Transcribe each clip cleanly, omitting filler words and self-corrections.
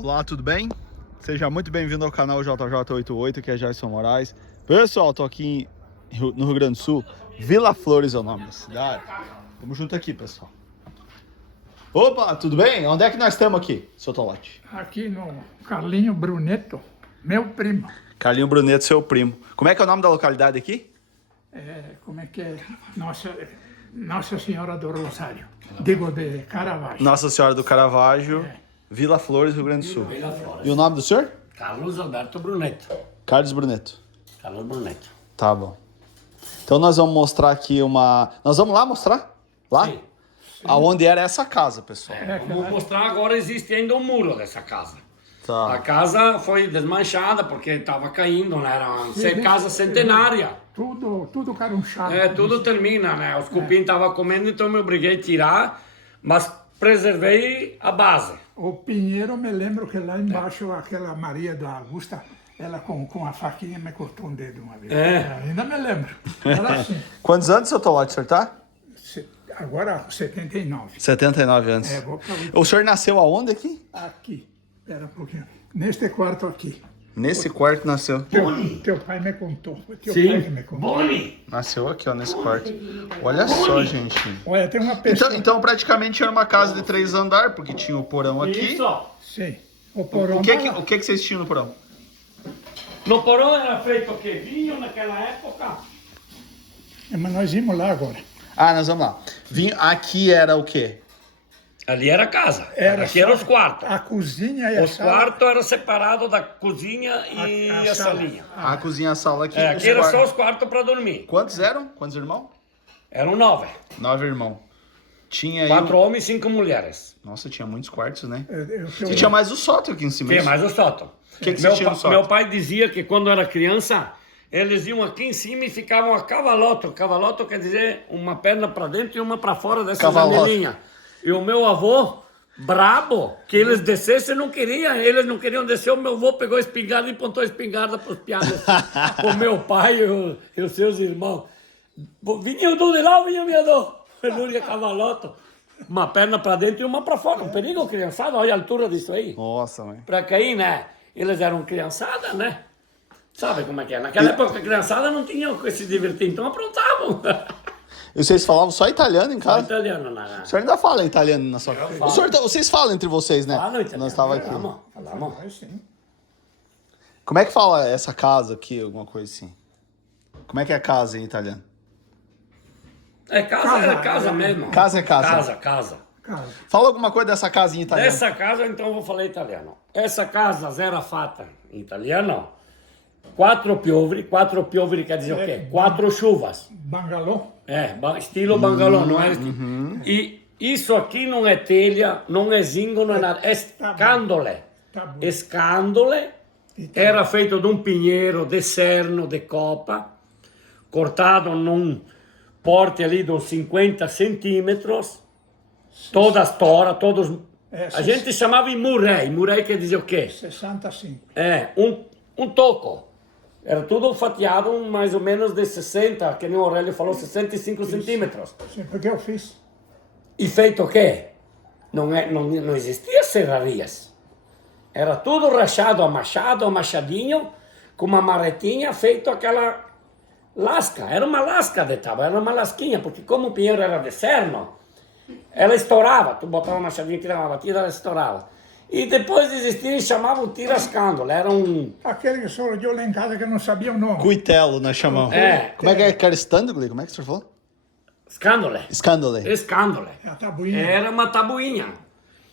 Olá, tudo bem? Seja muito bem-vindo ao canal JJ88, que é Gerson Moraes. Pessoal, tô aqui no Rio Grande do Sul, Vila Flores é o nome da cidade. Tamo junto aqui, pessoal. Opa, tudo bem? Onde é que nós estamos aqui, seu Tolote? Aqui no Carlinho Brunetto, meu primo. Carlinho Brunetto, seu primo. Como é que é o nome da localidade aqui? Como é que é? Nossa Senhora do Rosário. Digo, de Caravaggio. Nossa Senhora do Caravaggio, Vila Flores, Rio Grande do Sul. Vila Flores. E o nome do senhor? Carlos Alberto Brunetto. Carlos Brunetto. Carlos Brunetto. Tá bom. Então nós vamos mostrar aqui uma... Nós vamos lá mostrar? Lá? Sim. Aonde era essa casa, pessoal. Vamos mostrar agora, existe ainda um muro dessa casa. A Tá. casa foi desmanchada porque estava caindo, né? Era uma casa centenária. Tudo carunchado. Tudo termina, né? Os cupim estavam comendo, então me obriguei a tirar, mas preservei a base. O Pinheiro, me lembro que lá embaixo, aquela Maria da Augusta, ela com a faquinha me cortou um dedo uma vez. Ainda me lembro. Era assim. Quantos anos, seu Tolote, o senhor tá? Agora, 79. 79 anos. Vou pra O senhor nasceu aonde aqui? aqui. Espera um pouquinho. Neste quarto aqui. Nesse quarto nasceu. Teu pai me contou. Foi teu Sim. pai que me contou. Boni! Nasceu aqui, ó, nesse quarto. Olha só, gente. Olha, tem uma pessoa... Então praticamente era uma casa de 3 andares, porque tinha o porão aqui. Isso! Sim. O porão... O que vocês tinham no porão? No porão era feito o quê? Vinho naquela época? Mas nós vimos lá agora. Ah, nós vamos lá. Aqui era o quê? Ali era a casa. Aqui só eram os quartos. A cozinha e a Os sala. quartos eram separados da cozinha e a sala. salinha. A cozinha, a sala aqui. Aqui os eram só quartos. os quartos para dormir. Quantos eram? Quantos irmãos? Eram 9. 9 irmãos. Tinha aí... 4 homens e 5 mulheres. Nossa, tinha muitos quartos, né? Eu- E tinha mais o sótão aqui em cima. Tem mais o sótão. O que meu, tinha no sótão? meu pai dizia que quando era criança, eles iam aqui em cima e ficavam a cavaloto. Cavaloto quer dizer uma perna para dentro e uma para fora dessa Cavalote. janelinha. E o meu avô, brabo, que eles descessem, não queria. Eles não queriam descer. O meu avô pegou a espingarda e apontou a espingarda para os piados. O meu pai e os seus irmãos. Vinham do de lá, vinham minha dor. Penúria cavaloto. Uma perna para dentro e uma para fora. Um perigo, criançada. Olha a altura disso aí. Nossa, mãe. Para cair, né? Eles eram criançada, né? Sabe como é que é? Naquela época, a criançada não tinha o que se divertir, então aprontavam. E vocês falavam só italiano em casa? Italiano, né? O senhor ainda fala italiano na sua casa? Vocês falam entre vocês, né? Fala italiano. Nós estávamos aqui. Falamos. Mas sim. Como é que fala essa casa aqui, alguma coisa assim? Como é que é casa em italiano? É casa mesmo. Casa é casa. Casa. Cara, Fala alguma coisa dessa casa em italiano. Dessa casa, então, eu vou falar italiano. Essa casa era fatta, em italiano, 4 piovri. 4 piovri quer dizer o quê? 4 chuvas. bangalô. Estilo bangalô, não é? E isso aqui não é telha, não é zingo, não é nada. É scandole. Tá bom. Scandole era feito de um pinheiro de cerno, de copa, cortado num porte ali de uns 50 centímetros, toda tora, todos... A gente chamava murei. Murei quer dizer o quê? 65. Um toco. Era tudo fatiado mais ou menos de 60, que nem o Aurélio falou, 65 centímetros. Sim, porque eu fiz. E feito o quê? Não existia serrarias. Era tudo rachado a machado, a machadinho, com uma marretinha feito aquela lasca. Era uma lasca de tábua, era uma lasquinha, porque como o pinheiro era de cerno, ela estourava. Tu botava uma machadinha que dava uma batida, ela estourava. E depois de existir, chamavam tirascândolo. Era um... Aquele que só olhou lá em casa que não sabia o nome. Cuitelo, nós chamamos. Como é que é? Caristandoli? Como é que o senhor falou? Escândole. Scandole. Escândole. É a tabuinha. Era uma tabuinha.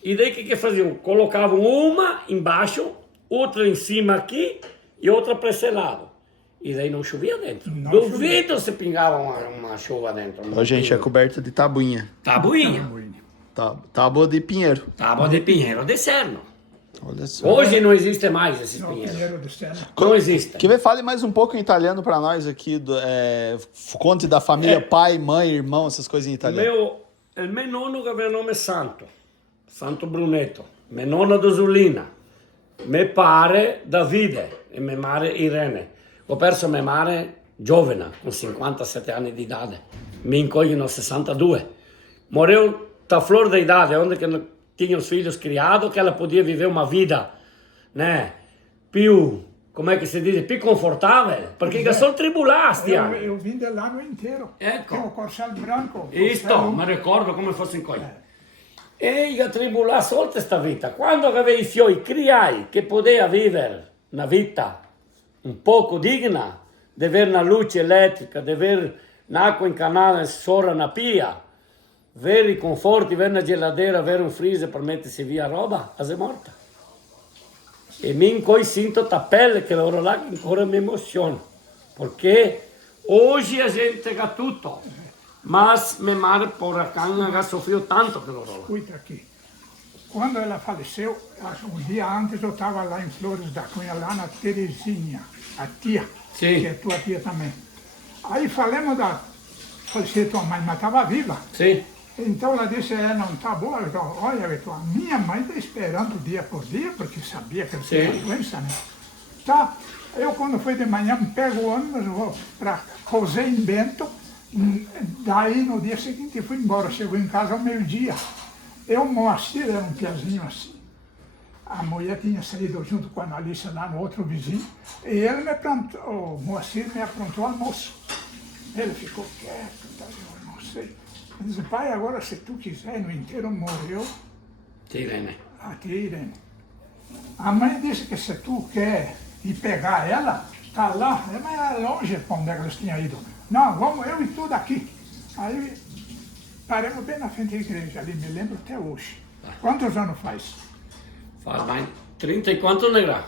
E daí o que faziam? Colocavam uma embaixo, outra em cima aqui e outra para esse lado. E daí não chovia dentro. Não Duvido se pingava uma chuva dentro. Ó, gente, é coberto de tabuinha. Tabuinha. Tábua de pinheiro. Tábua de pinheiro de cerno. Olha só. Hoje não existe mais esses O pinheiros. pinheiro do céu. Não existe. Que fale mais um pouco em italiano para nós aqui. Conte da família, pai, mãe, irmão, essas coisas em italiano. Il mio nonno che aveva nome Santo. Santo Brunetto. Mia nonna Dosulina. Mio padre Davide e mia madre Irene. Ho perso mia madre giovane, con 57 anni di età. Mi incogliono 62. Morreu da flor da idade, onde que tinha os filhos criados, que ela podia viver uma vida, né, più, como é que se diz, più confortável, perché che sono tribulati. Eu vim de lá no inteiro. Ecco. Tem o Corcel branco. Isto, mi ricordo come fosse in coi. E io tribulai soltanto questa vita. Quando avevi i fioi, criai che poteva vivere una vita un poco digna, di avere una luce elettrica, di avere un'acqua in canale sopra una pia, avere i conforti, avere una geladeira, avere un freezer per mettersi via roba, sei morta. E mi coi sinto a pelle che lavoro là che ancora mi emoziona, perché oggi a gente ha tutto, ma mia madre porra canna ha sofrido tanto che lavoro là. Escuta aqui. Quando ela faleceu, um dia antes eu estava lá em Flores da Cunha, lá na Terezinha, a tia, Sim. que é tua tia também. Aí falamos da faleceu tua mãe, mas estava viva. Sì, Então ela disse, não está boa. Então, olha, Vitor, a minha mãe está esperando dia por dia, porque sabia que ela tinha Sim. doença, né? Tá, eu quando fui de manhã, pego o ônibus, vou para José em Bento, daí no dia seguinte eu fui embora, chegou em casa ao meio-dia. Eu, Moacir, era um piazinho assim. A mulher tinha saído junto com a Analícia lá no outro vizinho, e ele me aprontou, o Moacir me aprontou o almoço. Ele ficou quieto, tá, eu não sei. Eu disse, pai, agora se tu quiser, no inteiro morreu, sì, Irene. a tia Irene. A mãe disse que se tu quer ir pegar ela, tá lá, mas era longe para onde elas tinham ido. Não, vamos eu e tu daqui. Aí paramos bem na frente da igreja ali, me lembro até hoje. Quantos anos faz? Faz mais 30 e quanto, negra?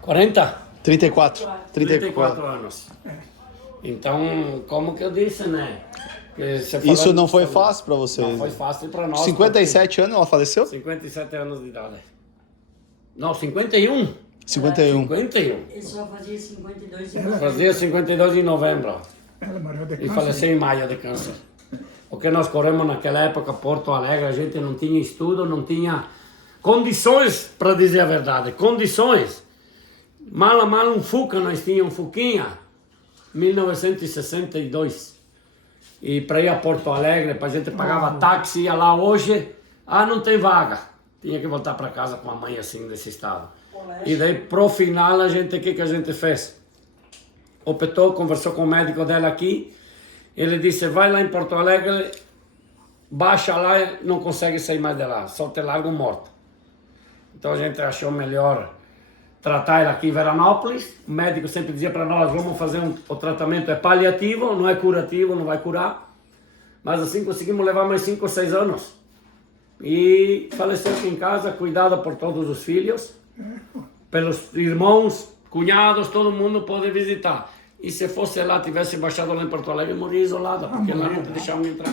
40? 34. 34 anos. Então, como que eu disse, né? Que você Isso falou- não foi fácil pra vocês? Não foi fácil para nós. 57 anos ela faleceu? 57 anos de idade. Não, 51. 51. 51. Ele só fazia 52 Fazia 52 em novembro. Ela morreu de E câncer. faleceu em maio de câncer. Porque nós corremos naquela época, Porto Alegre, a gente não tinha estudo, não tinha condições, para dizer a verdade, condições. Mal a mal um Fuca, nós tínhamos um Fuquinha, 1962. E para ir a Porto Alegre, a gente pagava táxi, ia lá hoje, não tem vaga. Tinha que voltar para casa com a mãe assim, desse estado. E daí, pro final, o que a gente fez? Optou, conversou com o médico dela aqui, ele disse, vai lá em Porto Alegre, baixa lá e não consegue sair mais de lá, só te largo morto. Então a gente achou melhor tratar ela aqui em Veranópolis. O médico sempre dizia para nós, vamos fazer o tratamento é paliativo, não é curativo, não vai curar. Mas assim conseguimos levar mais 5 ou 6 anos. E faleceu aqui em casa, cuidada por todos os filhos, pelos irmãos, cunhados, todo mundo pode visitar. E se fosse lá, tivesse baixado lá em Porto Alegre, morria isolada, porque lá não te deixavam entrar.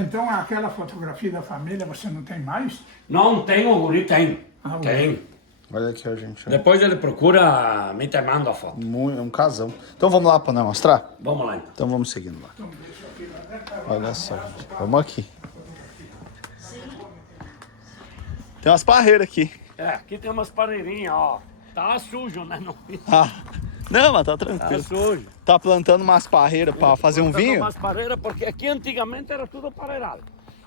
Então aquela fotografia da família você não tem mais? Não tem, o guri tem. Ah, o Tem. Olha aqui, ó, gente. Depois ele procura, me te manda a foto. É um casão. Então vamos lá pra nós mostrar? Vamos lá então. Então vamos seguindo lá. Olha só, gente. Vamos aqui. Tem umas parreiras aqui. Aqui tem umas pareirinhas, ó. Tá sujo, né? Não, mas tá Tá tranquilo. sujo. Tá plantando umas parreiras pra fazer um vinho? Umas pareiras, porque aqui antigamente era tudo pareirado.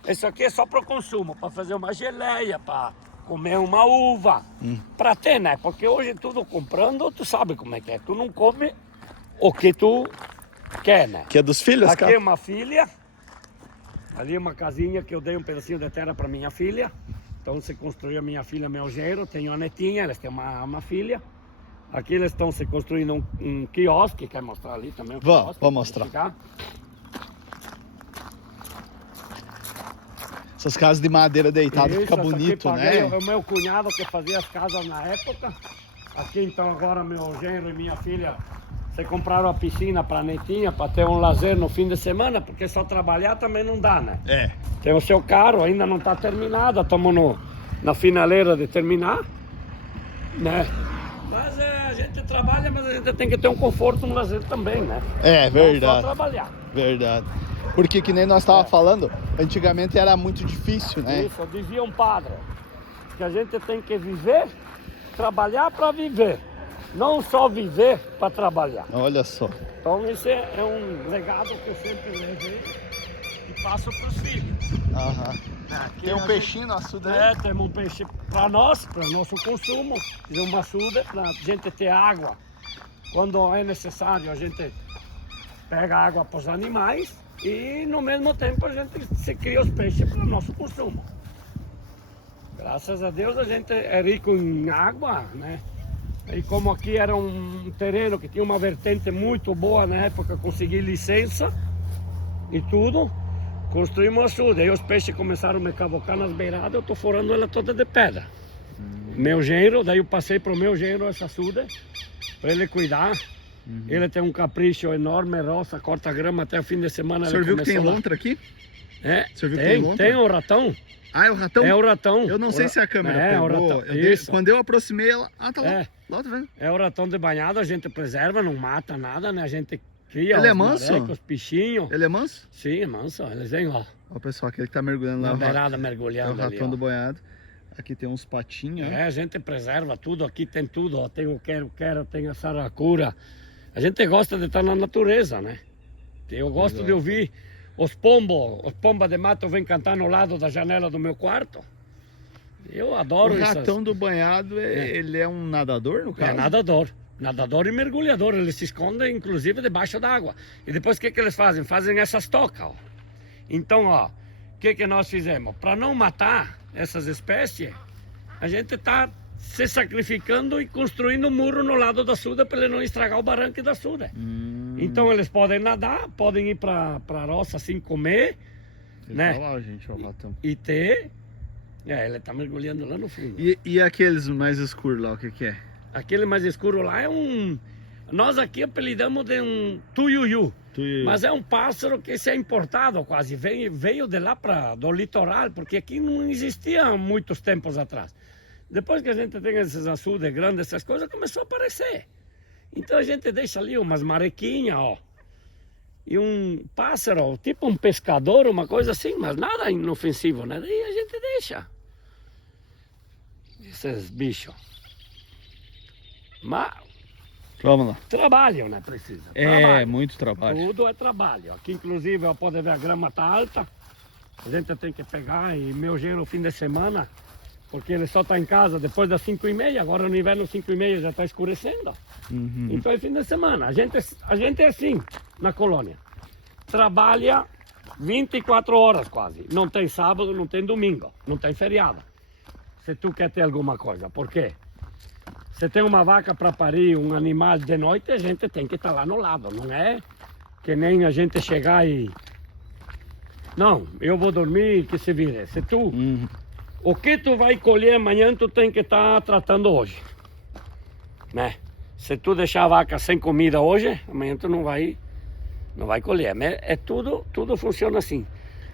Isso aqui é só para consumo, para fazer uma geleia, para comer uma uva. Para ter, né? Porque hoje tudo comprando, tu sabe como é que é. Tu não come o que tu quer, né? Que é dos filhos, Aqui é cara? uma filha. Ali é uma casinha que eu dei um pedacinho de terra para minha filha. Então se construiu a minha filha, meu genro. Tenho a netinha, eles têm uma filha. Aqui eles estão se construindo um quiosque, quer mostrar ali também? Vamos mostrar. Ficar. Essas casas de madeira deitada Isso, fica essa aqui bonito, paguei, né? o meu cunhado que fazia as casas na época. Aqui então agora meu genro e minha filha se compraram a piscina para a netinha, para ter um lazer no fim de semana, porque só trabalhar também não dá, né? É. Tem o seu carro, ainda não está terminado, estamos na finaleira de terminar, né? Mas a gente trabalha, mas a gente tem que ter um conforto no lazer também, né? É, Não verdade. só trabalhar. Verdade. Porque que nem nós tava falando, antigamente era muito difícil, né? Isso, dizia um padre, que a gente tem que viver, trabalhar para viver, não só viver para trabalhar. Olha só. Então esse é um legado que eu sempre levei e passo para os filhos. Aham. Aqui Tem a um gente- peixinho no açude aí? temos um peixe para nós, para nosso consumo, e uma açude para a gente ter água. Quando é necessário, a gente pega água para os animais e, no mesmo tempo, a gente se cria os peixes para o nosso consumo. Graças a Deus, a gente é rico em água, né? E como aqui era um terreno que tinha uma vertente muito boa na época, consegui licença e tudo, construímos açude. Aí os peixes começaram a me cavocar nas beiradas, eu estou forando ela toda de pedra. Meu genro, daí eu passei para o meu genro essa açude, para ele cuidar. Ele tem um capricho enorme, roça, corta grama até o fim de semana. O senhor ele viu que tem começou lá. lontra aqui? É, O senhor viu que tem lontra? tem o ratão. Ah, é o ratão? É o ratão. Eu não sei se a câmera é, o pegou. ratão. Eu dei- Isso. Quando eu aproximei ela... Ah, tá lá. É. Lá, tá vendo? É o ratão de banhado, a gente preserva, não mata nada, né? A gente cria Ele é os manso? marecos, os pichinhos. Ele é manso? Sim, é manso. Eles vêm, ó, Ó, pessoal, aquele que tá mergulhando lá. na É o beirada é mergulhando o ali, ratão ó. do banhado. Aqui tem uns patinhos, ó. É, a gente preserva tudo, aqui tem tudo, ó. Tem o quero-quero, tem a saracura. A gente gosta de estar na natureza, né? Eu gosto de ouvir os pombas de mato vêm cantar no lado da janela do meu quarto. Eu adoro O isso. ratão do banhado, ele é um nadador, no caso? É nadador. Nadador e mergulhador. Eles se escondem, inclusive, debaixo d'água. E depois o que eles fazem? Fazem essas tocas, ó. Então, ó, o que nós fizemos? Para não matar essas espécies, a gente está se sacrificando e construindo um muro no lado da açude para ele não estragar o barranco da açude. Então eles podem nadar, podem ir para a roça assim comer, né? Olha lá, gente, ó, o ratão. E ter... ele está mergulhando lá no fundo. E aqueles mais escuros lá, o que que é? Aquele mais escuro lá é um... Nós aqui apelidamos de um tuiuiu. Mas é um pássaro que se é importado quase, veio de lá do litoral, porque aqui não existia há muitos tempos atrás. Depois que a gente tem esses açudes grandes, essas coisas, começou a aparecer. Então a gente deixa ali umas marequinhas, ó. E um pássaro, tipo um pescador, uma coisa assim, mas nada inofensivo, né? Daí a gente deixa. Esses bichos. Mas Vamos lá. trabalho, né? Precisa. É, Trabalho. muito trabalho. Tudo é trabalho. Aqui, inclusive, pode ver a grama tá alta. A gente tem que pegar e meu genro no fim de semana, porque ele só está em casa depois das 5h30. Agora no inverno, 5h30 já está escurecendo. Então é fim de semana. A gente é assim na colônia. Trabalha 24 horas quase. Não tem sábado, não tem domingo, não tem feriado. Se tu quer ter alguma coisa. Por quê? Se tem uma vaca para parir um animal de noite, a gente tem que estar lá no lado. Não é que nem a gente chegar e... Não, eu vou dormir, que se vire. Se tu... O que tu vai colher amanhã, tu tem que estar tratando hoje. Né? Se tu deixar a vaca sem comida hoje, amanhã tu não vai colher. Tudo funciona assim.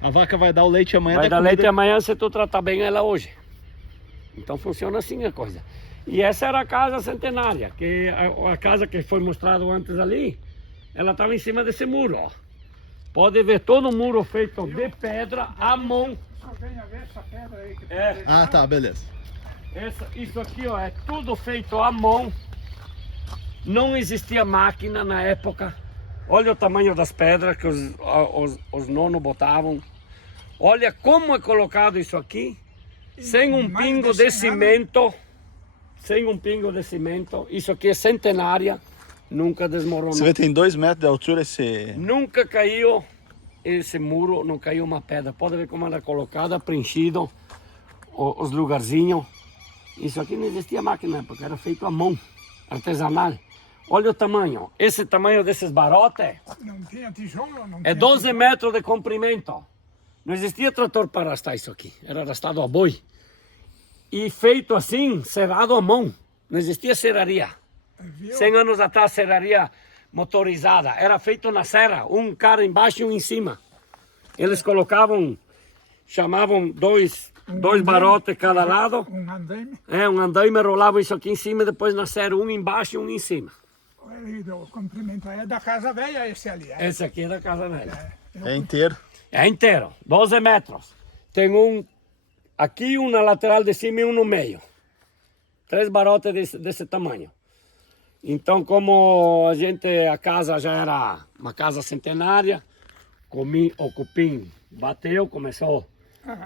A vaca vai dar o leite amanhã. Vai da dar leite comida- amanhã se tu tratar bem ela hoje. Então funciona assim a coisa. E essa era a casa centenária, que a casa que foi mostrada antes ali, ela estava em cima desse muro, ó. Pode ver todo o muro feito de pedra à mão. Só venha ver essa pedra aí que É. Ah, tá, beleza. Isso aqui, ó, é tudo feito à mão. Não existia máquina na época. Olha o tamanho das pedras que os nonos botavam. Olha como é colocado isso aqui. Sem um mais pingo de de 100 anos. cimento. Sem um pingo de cimento. Isso aqui é centenária. Nunca desmoronou. Você vê, tem 2 metros de altura esse... Nunca caiu esse muro, não caiu uma pedra. Pode ver como ela é colocada, preenchido os lugarzinhos. Isso aqui não existia máquina, porque era feito à mão, artesanal. Olha o tamanho. Esse tamanho desses barotes não tinha tijolo, não é tinha 12 metros de comprimento. Não existia trator para arrastar isso aqui. Era arrastado a boi. E feito assim, serrado à mão. Não existia serraria. Viu? 100 anos atrás, serraria motorizada. Era feito na serra, um cara embaixo e um em cima. Eles colocavam, chamavam dois barotes cada lado. Um andaime, Um andaime, rolavam isso aqui em cima e depois na serra, um embaixo e um em cima. ele deu o comprimento. É da casa velha esse ali. Esse aqui é da casa velha. É inteiro. É inteiro, 12 metros. Tem um aqui, um na lateral de cima e um no meio. 3 barotes desse tamanho. Então, como a casa já era uma casa centenária, comi o cupim Bateu, começou.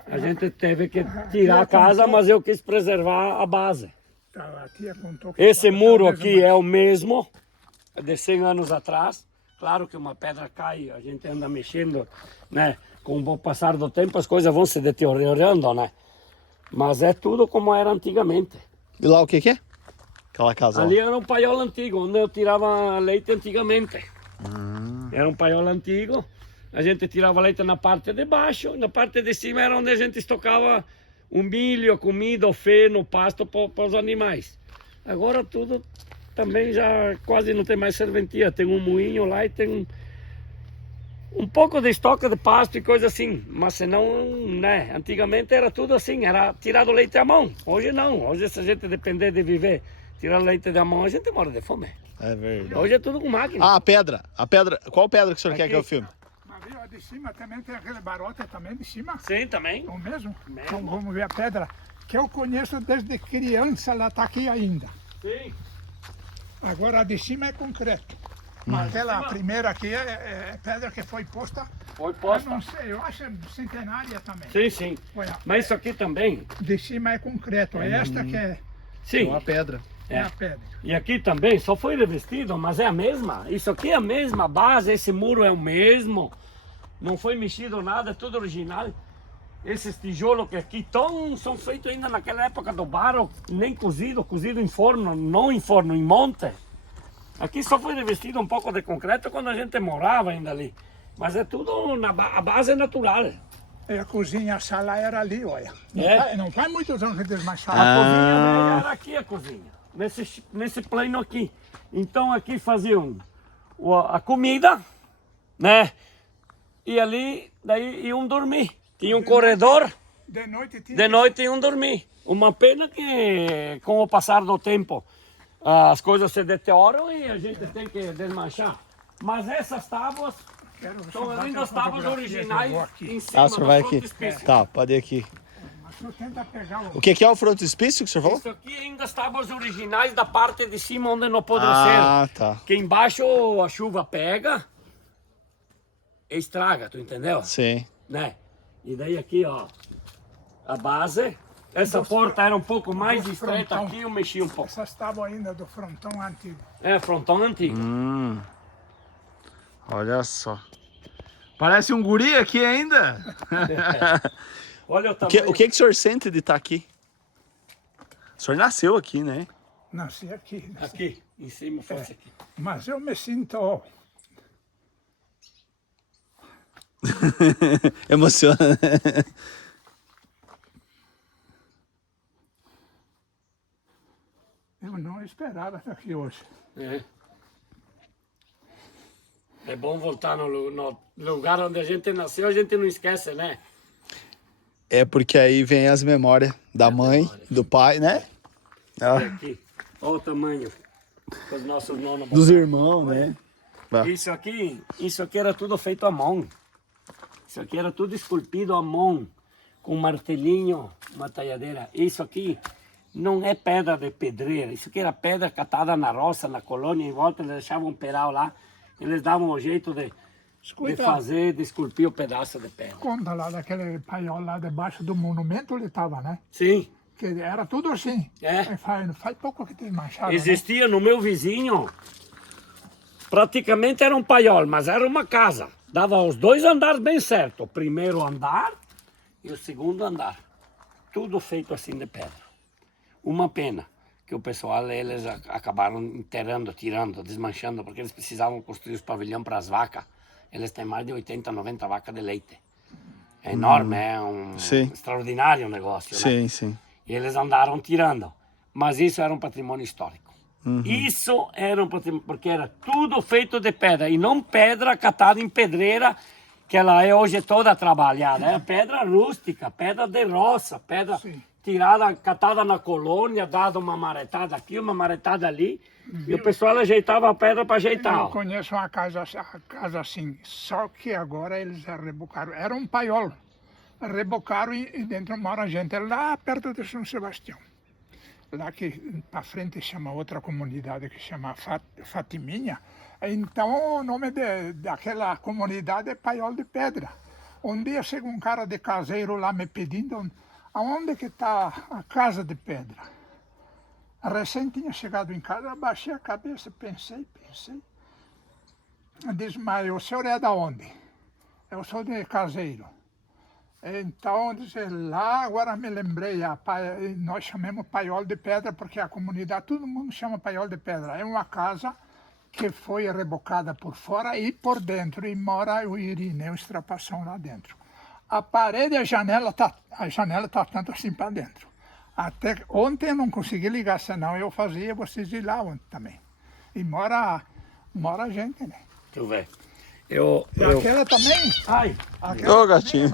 A gente teve que tirar a casa, mas eu quis preservar a base. A tia contou que Esse estava muro talvez aqui uma- é o mesmo, é de 100 anos atrás. Claro que uma pedra cai, a gente anda mexendo, né? Com o passar do tempo as coisas vão se deteriorando, né? Mas é tudo como era antigamente. E lá o que que é? Aquela casa Ali lá. era um paiol antigo, onde eu tirava leite antigamente. Era um paiol antigo, a gente tirava leite na parte de baixo, na parte de cima era onde a gente estocava o milho, a comida, o feno, o pasto para os animais. Agora tudo também já quase não tem mais serventia, tem um moinho lá e tem um pouco de estoque de pasto e coisa assim, mas senão, né, antigamente era tudo assim, era tirado leite à mão. Hoje não, hoje se a gente depender de viver, tirar leite da mão, a gente morre de fome. É verdade. Hoje é tudo com máquina. Ah, a pedra. A pedra. Qual pedra que o senhor quer que eu filme? Mas viu, a de cima também tem aquele barote também de cima. Sim, também. É o mesmo? Mesmo. Então vamos ver a pedra, que eu conheço desde criança, ela está aqui ainda. Sim. Agora a de cima é concreto. Mas aquela primeira aqui é pedra que foi posta. Foi Eu posta. não sei, eu acho centenária também. Sim, sim. Olha, Mas isso aqui também, de cima é concreto. É esta que é sim. pedra. a pedra. E aqui também só foi revestido, mas é a mesma. Isso aqui é a mesma base, esse muro é o mesmo. Não foi mexido nada, é tudo original. Esses tijolos que aqui são feitos ainda naquela época do barro, nem cozido, cozido em forno, não em forno, em monte. Aqui só foi revestido um pouco de concreto quando a gente morava ainda ali. Mas é tudo a base é natural. E a cozinha, a sala era ali, olha. É? Não faz muitos anos que desmancharam. A cozinha velha era aqui a cozinha, nesse plano aqui. Então aqui faziam a comida, né? E ali, daí iam dormir. Tinha um corredor, De noite tinha. de noite iam dormir. Uma pena que com o passar do tempo as coisas se deterioram e a gente tem que desmanchar. Mas essas tábuas são ainda as tábuas originais em cima Ah, o senhor vai do aqui. frontispício. Tá, pode ir aqui. Mas tu tenta pegar o... O que que é o frontispício que o senhor falou? Isso aqui ainda as tábuas originais da parte de cima onde não apodreceram. Ah, tá. Que embaixo a chuva pega e estraga, tu entendeu? Sim. Né? E daí aqui, ó, a base. Essa porta era um pouco mais dos estreita frontão. aqui, eu mexi um pouco. Essas tábuas ainda do frontão antigo. É, frontão antigo. Olha só. Parece um guri aqui ainda. Olha o O que tamanho. o senhor sente de estar aqui? O senhor nasceu aqui, né? Nasci aqui. Aqui, em cima fosse aqui. Mas eu me sinto... Emociona. Eu não esperava estar aqui hoje. É. É bom voltar no lugar onde a gente nasceu, a gente não esquece, né? É porque aí vem as memórias da mãe, do pai, né? Ah, Aqui, olha o tamanho que os nossos nonos dos irmãos, né? Isso aqui era tudo feito à mão. Isso aqui era tudo esculpido à mão, com um martelinho, uma talhadeira. Isso aqui não é pedra de pedreira, isso aqui era pedra catada na roça, na colônia, em volta, eles deixavam um peral lá, eles davam um jeito de fazer, de esculpir o pedaço de pedra. Conta lá daquele paiol lá debaixo do monumento ele estava, né? Sim, Que era tudo assim. É. Aí faz pouco que desmancharam, né? existia no meu vizinho, praticamente era um paiol, mas era uma casa. Dava os dois andares bem certo, o primeiro andar e o segundo andar. Tudo feito assim de pedra. Uma pena que o pessoal, eles acabaram enterrando, tirando, desmanchando, porque eles precisavam construir os pavilhões para as vacas. Eles têm mais de 80, 90 vacas de leite. É enorme, é um Sim. extraordinário negócio, né? Sim, sim. E eles andaram tirando. Mas isso era um patrimônio histórico. Isso era um patrimônio, porque era tudo feito de pedra, e não pedra catada em pedreira, que ela é hoje toda trabalhada. É pedra rústica, pedra de roça, pedra Sim. tirada, catada na colônia, dada uma maretada aqui, uma maretada ali, e o pessoal ajeitava a pedra para ajeitar. Eu conheço uma casa assim, só que agora eles rebocaram. Era um paiol. Rebocaram e dentro mora gente lá perto de São Sebastião. Lá que para frente chama outra comunidade que chama Fatiminha. Então o nome daquela comunidade é Paiol de Pedra. Um dia chega um cara de caseiro lá me pedindo aonde que está a casa de pedra. Recém tinha chegado em casa, abaixei a cabeça, pensei. Diz, mas o senhor é da onde? Eu sou de caseiro. Então, diz, lá, agora me lembrei, nós chamamos Paiol de Pedra, porque a comunidade, todo mundo chama Paiol de Pedra. É uma casa que foi rebocada por fora e por dentro, e mora o Irineu Estrapação lá dentro. A parede e a janela tá tanto assim para dentro. Até ontem eu não consegui ligar, senão eu fazia vocês ir lá ontem também. E mora gente, né? Deixa eu ver. E aquela também? Ai, Ô, gatinho.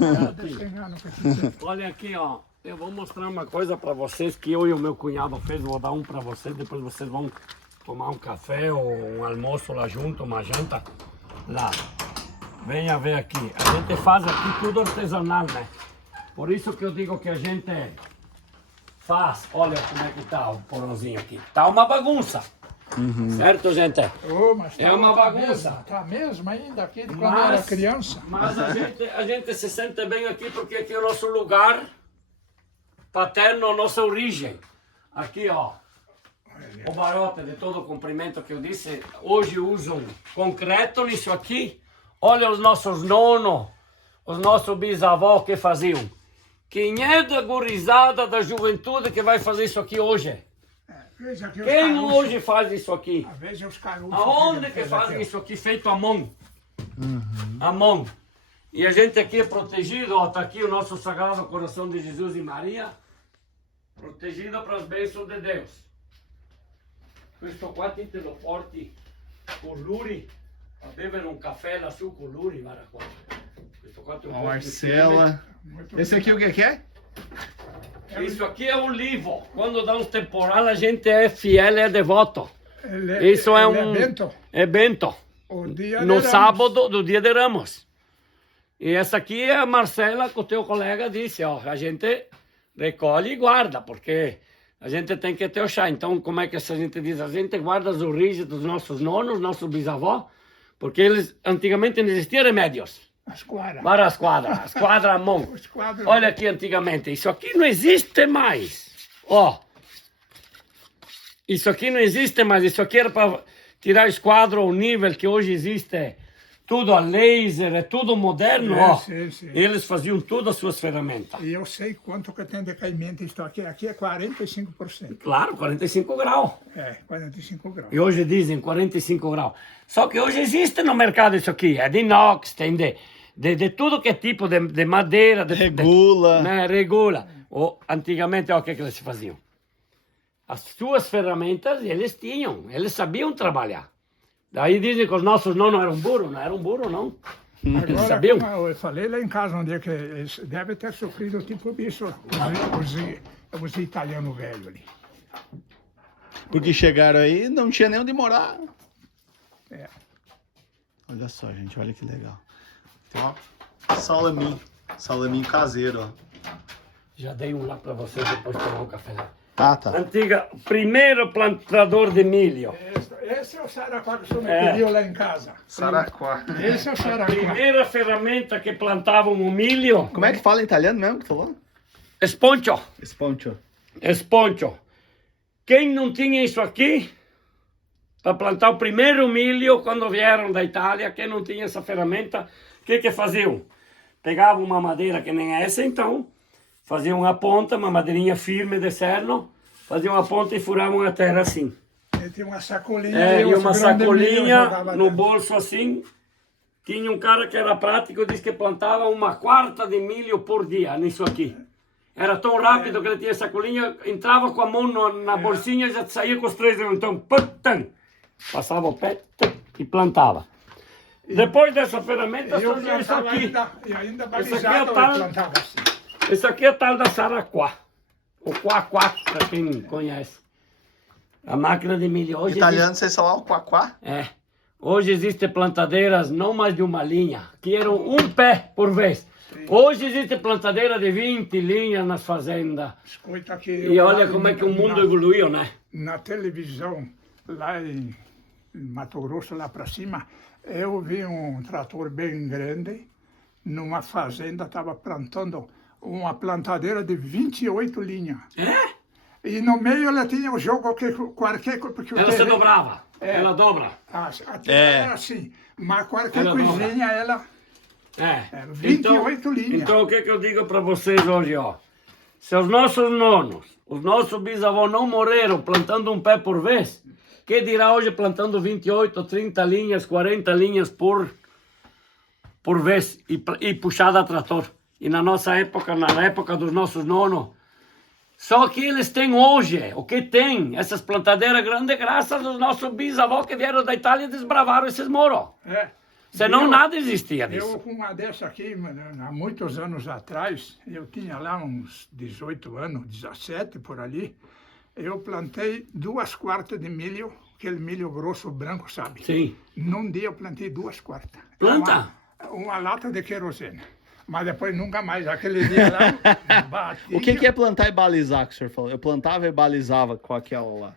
olha aqui, ó. Eu vou mostrar uma coisa para vocês que eu e o meu cunhado fez. Vou dar um para vocês, depois vocês vão tomar um café ou um almoço lá junto, uma janta lá. Venha ver aqui. A gente faz aqui tudo artesanal, né? Por isso que eu digo que a gente faz. Olha como é que tá o porãozinho aqui. Tá uma bagunça. Certo, gente? Mas É uma bagunça. Tá mesmo ainda, aqui de quando eu era criança. Mas a gente se sente bem aqui porque aqui é o nosso lugar paterno, a nossa origem. Aqui, ó. O barote de todo o comprimento que eu disse, hoje usam concreto nisso aqui. Olha os nossos nonos, os nossos bisavós que faziam. Quem é da gurizada da juventude que vai fazer isso aqui hoje? Veja aqui os Quem caruços. hoje faz isso aqui? Veja os caruços. Aonde ele que fez fazem aqui, isso aqui feito à mão? À mão. E a gente aqui é protegido, ó, tá aqui o nosso Sagrado Coração de Jesus e Maria, protegido para as bênçãos de Deus. Questo qua ti te lo porti con l'uri a bere um café lassù con l'uri, guarda qua. Questo qua te lo Ó, porti Marcela. Muito Esse aqui o que é? insieme. Isso aqui é olivo. Quando dá um temporal a gente é fiel e devoto. Isso é ele um... bento. É bento. O dia No de Ramos. sábado do dia de Ramos. E essa aqui é a Marcela, que o teu colega disse, ó, a gente recolhe e guarda, porque a gente tem que ter o chá. Então, como é que a gente diz? A gente guarda as origens dos nossos nonos, nossos bisavós, porque eles, antigamente não existiam remédios. As quadras. Para as quadras à mão. Os quadros. Olha aqui antigamente, isso aqui não existe mais. Ó, isso aqui não existe mais, isso aqui era para tirar o esquadro ao nível que hoje existe, tudo a laser, é tudo moderno, ó. Sim. Eles faziam todas as suas ferramentas. E eu sei quanto que tem de caimento isto aqui. Aqui é 45%. Claro, 45 graus. É, 45 graus. E hoje dizem 45 graus. Só que hoje existe no mercado isso aqui, é de inox, tem de tudo que é tipo de madeira. Regula. Né, regula. Antigamente, olha o que eles faziam. As suas ferramentas eles tinham, eles sabiam trabalhar. Daí dizem que os nossos não eram burros, não eram burros, não. Eles Agora, sabiam. como eu falei lá em casa, onde é que eles devem ter sofrido tipo isso, os italianos velhos ali. Porque chegaram aí não tinha nem onde morar. É. Olha só, gente, olha que legal. Tem ó, salaminho caseiro, ó. Já dei um lá para vocês depois tomar um café lá. Ah, tá. Antiga, primeiro plantador de milho. Esse é o saraquá que o senhor me É. pediu lá em casa. Saraquá. Esse é o saraquá. Primeira ferramenta que plantavam o milho. Como é que fala em italiano mesmo que tu falou? Esponcho. Esponcho. Esponcho. Quem não tinha isso aqui, para plantar o primeiro milho, quando vieram da Itália, quem não tinha essa ferramenta, o que faziam? Pegavam uma madeira que nem essa, então, faziam uma ponta, uma madeirinha firme de cerno, faziam a ponta e furavam a terra assim. Ele tinha uma sacolinha. E os uma grãos de milho sacolinha jogava no dentro. bolso assim. Tinha um cara que era prático, disse que plantava 1/4 de milho por dia nisso aqui. Era tão rápido que ele tinha sacolinha, entrava com a mão na bolsinha e já saía com os 3 dedos. Então, putam, passava o pé e plantava. Depois dessa ferramenta, Eu surgiu isso plantava aqui. e ainda Esse aqui é balizado eu tal- plantava assim. Esse aqui é a tal da Saraquá. O Quaquá, para quem conhece. A máquina de milho. Hoje Italiano, vocês falam quaquá? É. Hoje existem plantadeiras não mais de uma linha, que eram um pé por vez. Hoje existe plantadeira de 20 linhas nas fazendas. Escuta aqui. E olha como é que o mundo evoluiu, né? Na televisão, lá em Mato Grosso, lá para cima, eu vi um trator bem grande numa fazenda, estava plantando uma plantadeira de 28 linhas. É? E no meio ela tinha o jogo que qualquer coisa. Porque o Ela se terreno- dobrava. É. Ela dobra. A terra era assim, mas qualquer Ela dobra. coisinha ela. É. 28 linhas. Então o que eu digo para vocês hoje, ó? Se os nossos nonos, os nossos bisavós não morreram plantando um pé por vez, que dirá hoje plantando 28, 30 linhas, 40 linhas por vez e puxada a trator? E na nossa época, na época dos nossos nonos, só que eles têm hoje, o que tem, essas plantadeiras grandes, graças aos nossos bisavós que vieram da Itália e desbravaram esses moros. É. Senão Eu- nada existia Eu disso. com uma dessa aqui, há muitos anos atrás, eu tinha lá uns 18 anos, 17 por ali, eu plantei 2 quartas de milho, aquele milho grosso branco, sabe? Sim. Num dia eu plantei 2 quartas. Planta? Uma lata de querosene. Mas depois nunca mais, aquele dia lá, bati. O que é plantar e balizar que o senhor falou? Eu plantava e balizava com aquela lá.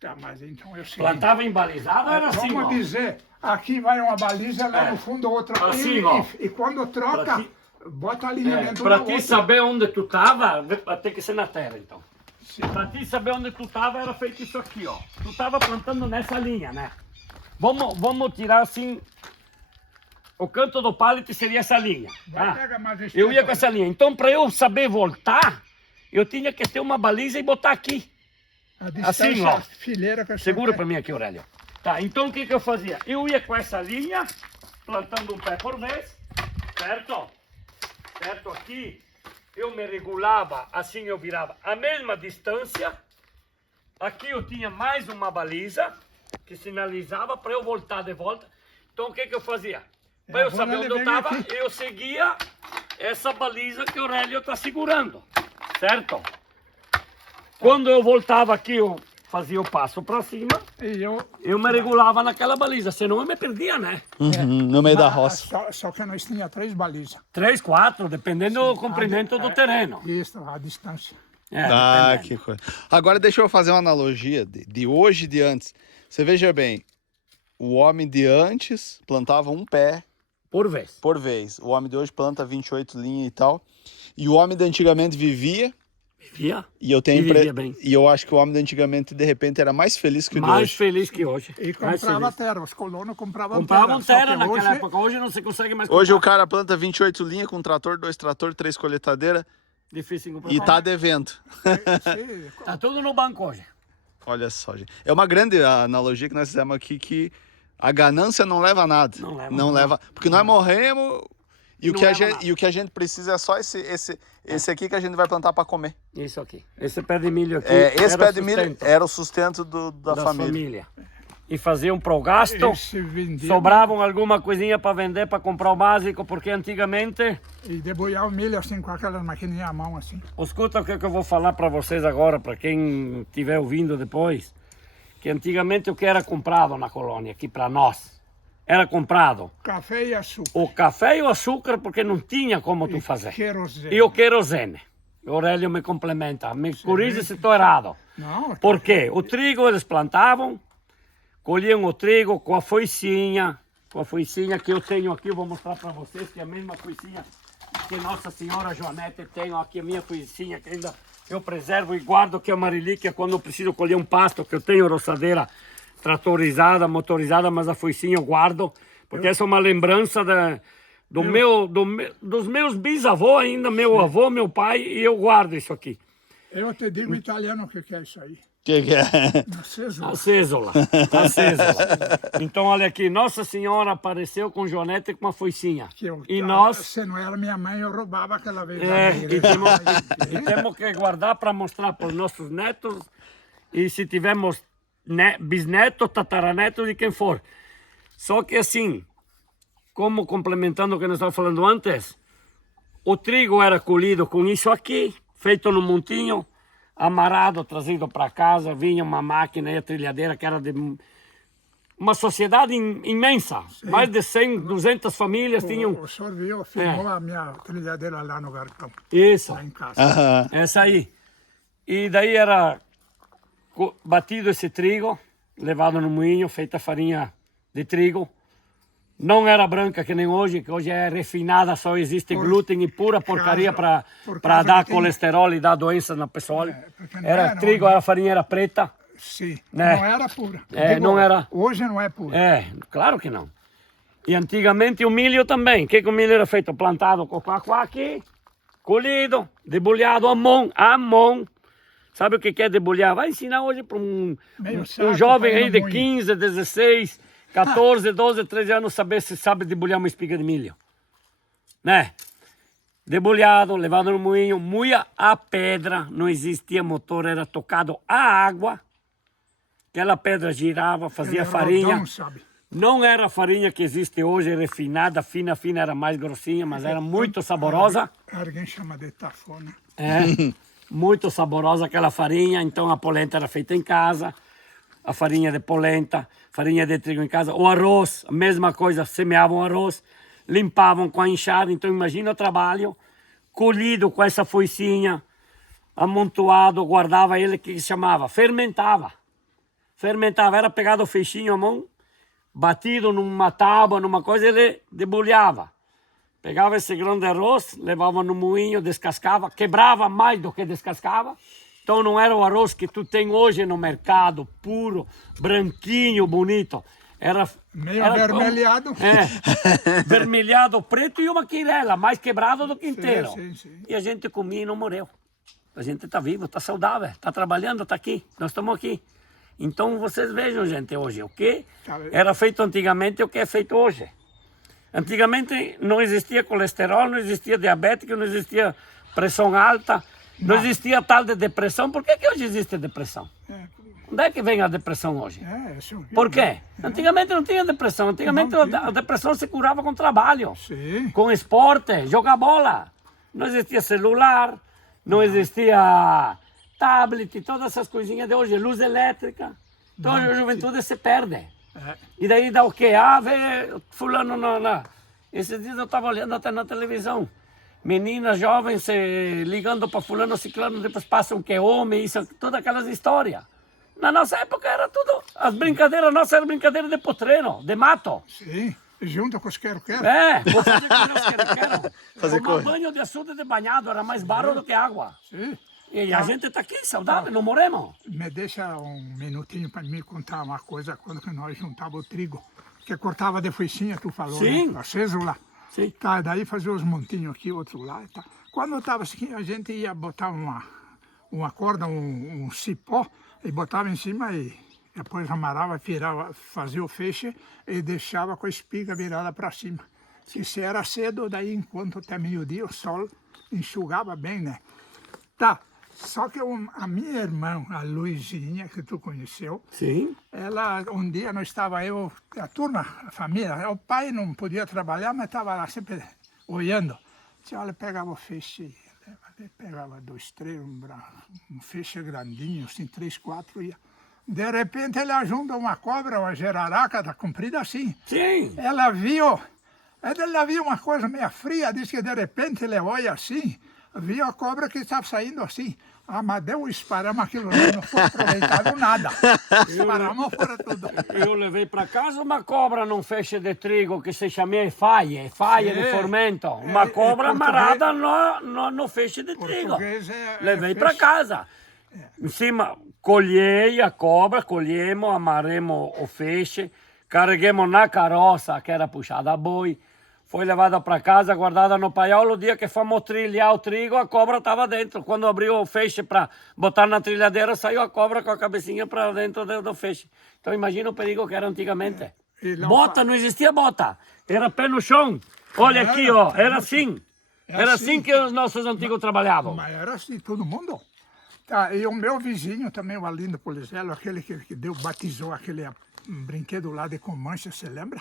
Tá, mas então eu sei. Plantava embalizado ou era assim, ó? Vamos dizer, aqui vai uma baliza, lá É. no fundo outra. Assim, e, ó. e quando troca, Pra ti- bota alinhamento Para na ti outra. saber onde tu tava, vai ter que ser na terra, então. Sim. Para ti saber onde tu tava, era feito isso aqui, ó. Tu tava plantando nessa linha, né? Vamos tirar assim... O canto do pallet seria essa linha, tá? Pega mais Eu ia com essa linha. Então, para eu saber voltar, eu tinha que ter uma baliza e botar aqui. A distância, assim, ó. fileira que eu Segura para mim aqui, Aurélio. Tá, então o que eu fazia? Eu ia com essa linha, plantando um pé por vez, certo? Certo, aqui eu me regulava, assim eu virava a mesma distância. Aqui eu tinha mais uma baliza que sinalizava para eu voltar de volta. Então o que eu fazia? Para eu Agora saber onde ele eu vem estava, aqui. eu seguia essa baliza que o Aurélio está segurando, certo? Quando eu voltava aqui, eu fazia o passo para cima, E eu me regulava naquela baliza, senão eu me perdia, né? No meio da roça. Só que nós tínhamos 3 balizas. 3, 4, dependendo do comprimento do terreno. Isso, a distância. É, Ah, dependendo. que coisa. Agora deixa eu fazer uma analogia de hoje e de antes. Você veja bem, o homem de antes plantava um pé Por vez. por vez. O homem de hoje planta 28 linhas e tal. E o homem de antigamente vivia, Vivia e eu tenho E vivia bem. e eu acho que o homem de antigamente de repente era mais feliz que o de mais hoje. feliz que hoje. E Mais comprava feliz. terra, os colonos compravam Compravam só que terra naquela hoje, época, hoje não se consegue mais Hoje o comprar. cara planta 28 linhas com trator, 2 trator, 3 colheitadeiras Difícil comprar. e tá devendo. se- Tá tudo no banco hoje. Olha só, gente. É uma grande analogia que nós fizemos aqui que a ganância não leva a nada. Não leva. Porque nós morremos e, Não leva nada. e o que a gente precisa é só esse aqui que a gente vai plantar para comer. Isso aqui. Esse pé de milho aqui Esse era pé de milho sustento era o sustento da da família. E faziam pro gasto. esse vendia Sobravam alguma coisinha para vender, para comprar o básico, porque antigamente, e deboiar o milho assim com aquelas maquininhas à mão assim. escuta o que eu vou falar para vocês agora, para quem estiver ouvindo depois, que antigamente o que era comprado na colônia, aqui para nós, era comprado Café e açúcar. o café e o açúcar, porque não tinha como tu fazer, Querosene. e o querosene. O Aurélio me complementa, me corrige se estou errado. Não, Por quê? O trigo eles plantavam, colhiam o trigo com a foicinha que eu tenho aqui, eu vou mostrar para vocês, que é a mesma foicinha que Nossa Senhora Joanete tem, ó, aqui a minha foicinha que ainda eu preservo e guardo, que é uma relíquia quando eu preciso colher um pasto, que eu tenho roçadeira tratorizada, motorizada, mas a foicinha eu guardo, porque essa é uma lembrança dos meus bisavôs ainda, meu avô, meu pai, e eu guardo isso aqui. eu te digo em italiano o que é isso aí. Que é? Aceso. A césola. Então, olha aqui, Nossa Senhora apareceu com Joanete com uma foicinha. E nós Se não era minha mãe, eu roubava aquela vez. e temos que guardar para mostrar para os nossos netos. E se tivermos bisnetos, tataranetos e quem for. Só que assim, como complementando o que nós estávamos falando antes, o trigo era colhido com isso aqui, feito no montinho, amarrado, trazido para casa, vinha uma máquina e a trilhadeira que era de uma sociedade imensa, mais de 100, 200 famílias tinham. O senhor viu, filmou a minha trilhadeira lá no garpão, Isso, lá em casa. essa aí. E daí era batido esse trigo, levado no moinho, feita farinha de trigo, Não era branca que nem hoje, que hoje é refinada, só existe glúten e pura porcaria para dar colesterol e dar doença na pessoa. porque não Era trigo, a farinha era preta. Sim, Né? não era pura. Não era. Hoje não é pura. Claro que não. E antigamente o milho também. O que o milho era feito? Plantado com o aqui, colhido, debulhado à mão. Sabe o que é debulhar? Vai ensinar hoje para um jovem aí de 15, 16, 14, 12, 13 anos saber se sabe debulhar uma espiga de milho. Né? Debulhado, levado no moinho, moía a pedra, não existia motor, era tocado a água. Aquela pedra girava, fazia farinha. Rodão, sabe? Não era a farinha que existe hoje, refinada, fina, era mais grossinha, mas era muito saborosa. Alguém chama de tafona. Muito saborosa aquela farinha. Então a polenta era feita em casa, a farinha de polenta, farinha de trigo em casa. O arroz, a mesma coisa, semeavam arroz, limpavam com a enxada. Então imagina o trabalho, colhido com essa foicinha, amontoado, guardava ele, que se chamava, fermentava. Fermentava, era pegado o feixinho à mão, batido numa tábua, numa coisa, ele debulhava. Pegava esse grão de arroz, levava no moinho, descascava, quebrava mais do que descascava. Então não era o arroz que tu tem hoje no mercado, puro, branquinho, bonito. Era meio avermelhado. Vermelhado, preto e uma quirela, mais quebrado do que inteiro. Sim. E a gente comia e não morreu. A gente está vivo, está saudável, está trabalhando, está aqui. Nós estamos aqui. Então vocês vejam, gente, hoje, o que era feito antigamente e o que é feito hoje. Antigamente não existia colesterol, não existia diabetes, não existia pressão alta, não existia tal de depressão. Por que hoje existe depressão? Onde é que vem a depressão hoje? Por quê? Antigamente não tinha depressão, antigamente a depressão se curava com trabalho, com esporte, jogar bola. Não existia celular, não existia tablet, todas essas coisinhas de hoje, luz elétrica. Então a juventude se perde. E daí dá o quê? Vê fulano Esses dias eu estava olhando até na televisão. Meninas jovens ligando para fulano, ciclano, depois passam que é homem, isso, todas aquelas histórias. Na nossa época era tudo, as brincadeiras nossas eram brincadeiras de potreiro, de mato. Sim, junto com os quero-quero. Vou fazer com os quero-quero. Tomar banho de açude de banhado, era mais barro do que água. Sim. E a gente está aqui, saudável, não morremos. Me deixa um minutinho para me contar uma coisa quando que nós juntávamos o trigo. Que cortava de foicinha, tu falou, sim, né? Aceso lá. Sim. Tá, daí fazia os montinhos aqui, outro lá. Tá. Quando estava assim, a gente ia botar uma corda, um cipó, e botava em cima e depois amarrava, virava, fazia o feixe e deixava com a espiga virada para cima. E se era cedo, daí enquanto até meio-dia o sol enxugava bem, né? Tá. Só que a minha irmã, a Luizinha, que tu conheceu, sim, ela, um dia nós estava a turma, a família, o pai não podia trabalhar, mas estava lá sempre olhando. Disse, olha, pegava o feixe, pegava 2, 3, um feixe grandinho, assim, 3, 4, ia. De repente ele ajunta uma cobra, uma jararaca, tá comprida assim. Sim. Ela viu uma coisa meio fria, disse que de repente ele olha assim, viu a cobra que estava saindo assim. Mas deu, disparamos aquilo lá, não foi aproveitado nada. Disparamos fora tudo. Eu levei para casa uma cobra num feixe de trigo que se chama faia de fermento. Uma cobra amarrada no feixe de trigo. Levei para casa. Em cima, colhei a cobra, colhemos, amarremos o feixe, carreguemos na carroça, que era puxada a boi. Foi levada para casa, guardada no paiol. O dia que fomos trilhar o trigo, a cobra estava dentro. Quando abriu o feixe para botar na trilhadeira, saiu a cobra com a cabecinha para dentro do feixe. Então imagina o perigo que era antigamente. Bota, não existia bota. Era pé no chão. Olha aqui, ó, era assim. Era assim que os nossos antigos trabalhavam. Mas era assim, todo mundo. Tá, e o meu vizinho também, o Alindo Polizelo, aquele que batizou aquele brinquedo lá de Comanche, você lembra?